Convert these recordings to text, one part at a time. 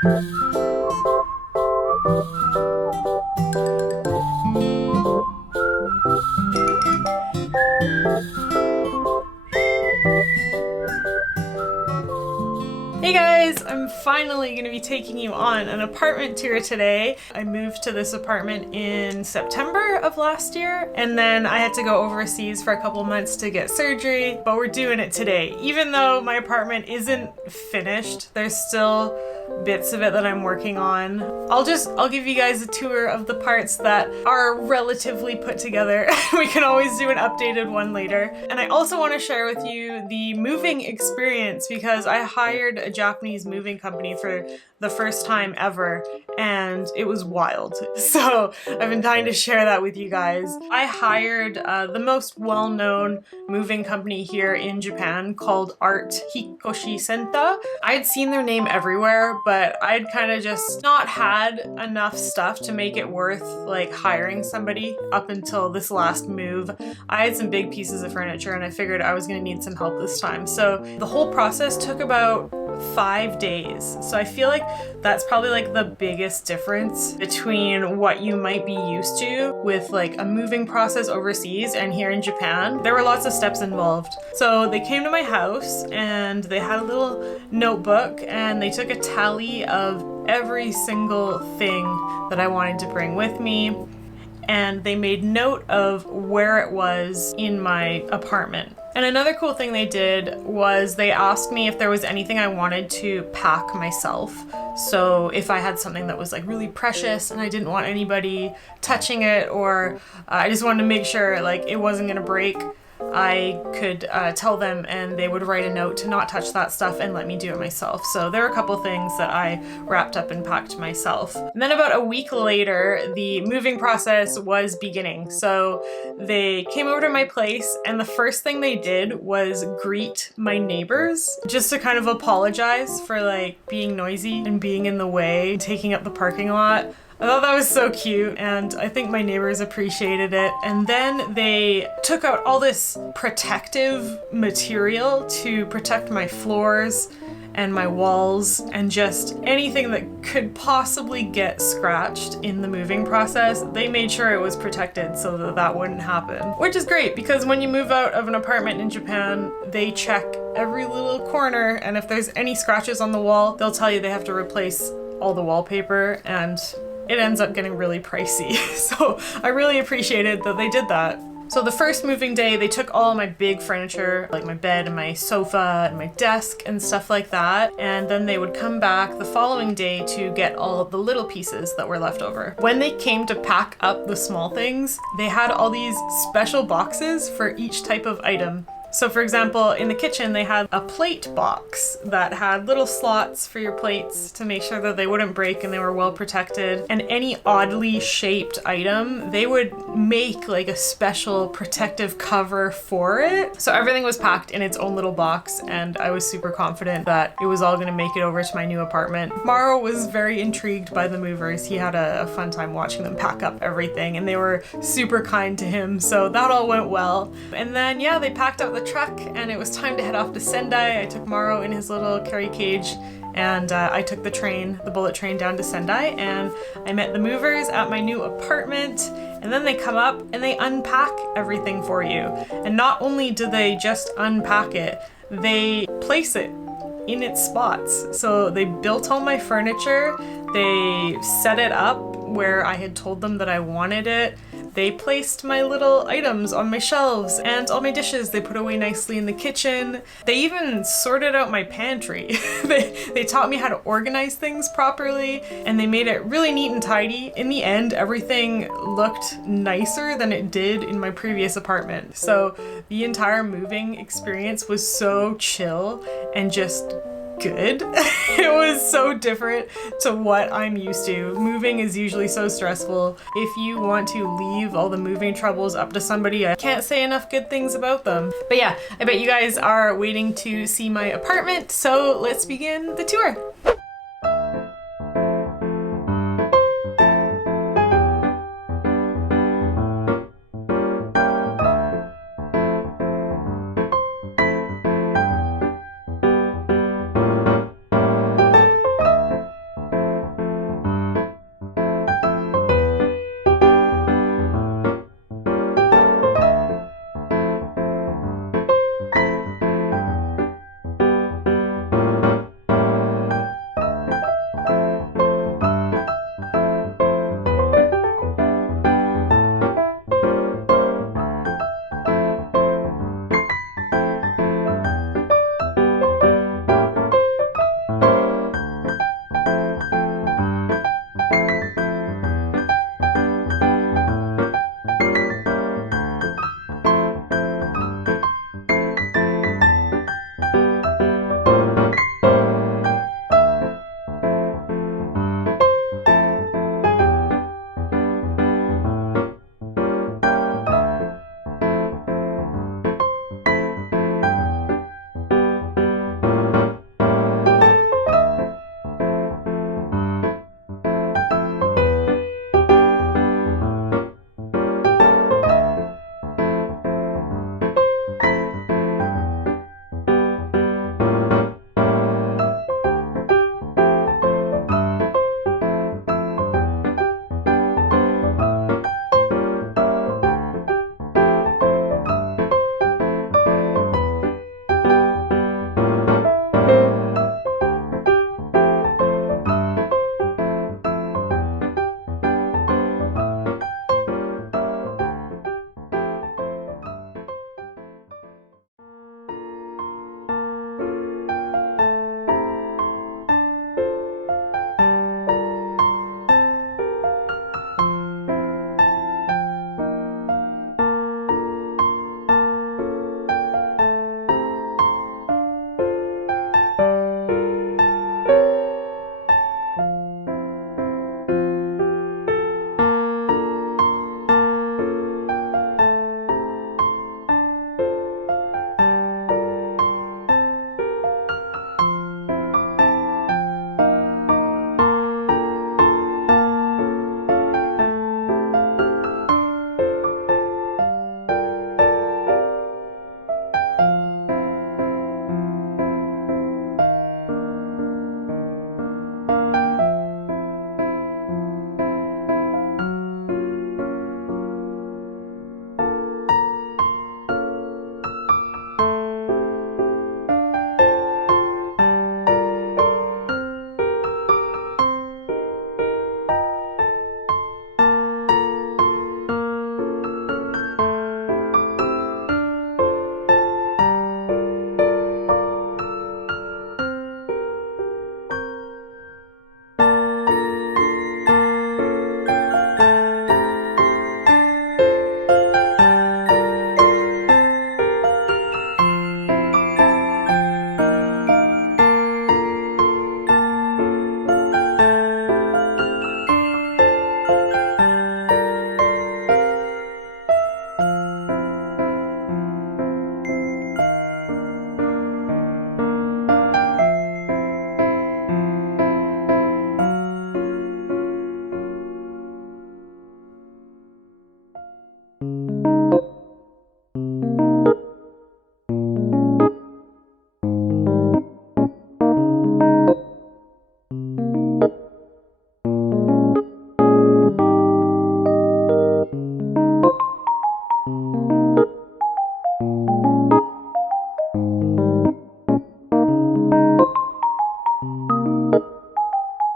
Hey guys, I'm finally going to be taking you on an apartment tour today. I moved to this apartment in September of last year, and then I had to go overseas for a couple months to get surgery, but we're doing it today. Even though my apartment isn't finished, there's still bits of it that I'm working on. I'll give you guys a tour of the parts that are relatively put together. We can always do an updated one later. And I also want to share with you the moving experience because I hired a Japanese moving company for the first time ever, and it was wild. So I've been dying to share that with you guys. I hired the most well-known moving company here in Japan called Art Hikoshi Senta. I'd seen their name everywhere, but I'd kind of just not had enough stuff to make it worth like hiring somebody up until this last move. I had some big pieces of furniture and I figured I was gonna need some help this time. So the whole process took about 5 days. So I feel like that's probably like the biggest difference between what you might be used to with like a moving process overseas and here in Japan. There were lots of steps involved. So they came to my house and they had a little notebook and they took a tally of every single thing that I wanted to bring with me. And they made note of where it was in my apartment. And another cool thing they did was they asked me if there was anything I wanted to pack myself. So if I had something that was like really precious and I didn't want anybody touching it, or I just wanted to make sure like it wasn't gonna break, I could tell them and they would write a note to not touch that stuff and let me do it myself. So there were a couple things that I wrapped up and packed myself. And then about a week later, the moving process was beginning. So they came over to my place and the first thing they did was greet my neighbors just to kind of apologize for like being noisy and being in the way, taking up the parking lot. I thought that was so cute and I think my neighbors appreciated it. And then they took out all this protective material to protect my floors and my walls and just anything that could possibly get scratched in the moving process. They made sure it was protected so that that wouldn't happen. Which is great because when you move out of an apartment in Japan, they check every little corner, and if there's any scratches on the wall, they'll tell you they have to replace all the wallpaper, and it ends up getting really pricey. So I really appreciated that they did that. So the first moving day, they took all my big furniture, like my bed and my sofa and my desk and stuff like that. And then they would come back the following day to get all of the little pieces that were left over. When they came to pack up the small things, they had all these special boxes for each type of item. So for example, in the kitchen, they had a plate box that had little slots for your plates to make sure that they wouldn't break and they were well protected. And any oddly shaped item, they would make like a special protective cover for it. So everything was packed in its own little box, and I was super confident that it was all gonna make it over to my new apartment. Maro was very intrigued by the movers. He had a fun time watching them pack up everything, and they were super kind to him, so that all went well. And then yeah, they packed up the truck and it was time to head off to Sendai. I took Maro in his little carry cage and I took the train, the bullet train, down to Sendai, and I met the movers at my new apartment. And then they come up and they unpack everything for you. And not only do they just unpack it, they place it in its spots. So they built all my furniture, they set it up where I had told them that I wanted it. They placed my little items on my shelves, and all my dishes they put away nicely in the kitchen. They even sorted out my pantry. They taught me how to organize things properly, and they made it really neat and tidy. In the end, everything looked nicer than it did in my previous apartment. So the entire moving experience was so chill and just good. It was so different to what I'm used to. Moving is usually so stressful. If you want to leave all the moving troubles up to somebody, I can't say enough good things about them. But yeah, I bet you guys are waiting to see my apartment, so let's begin the tour.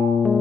you.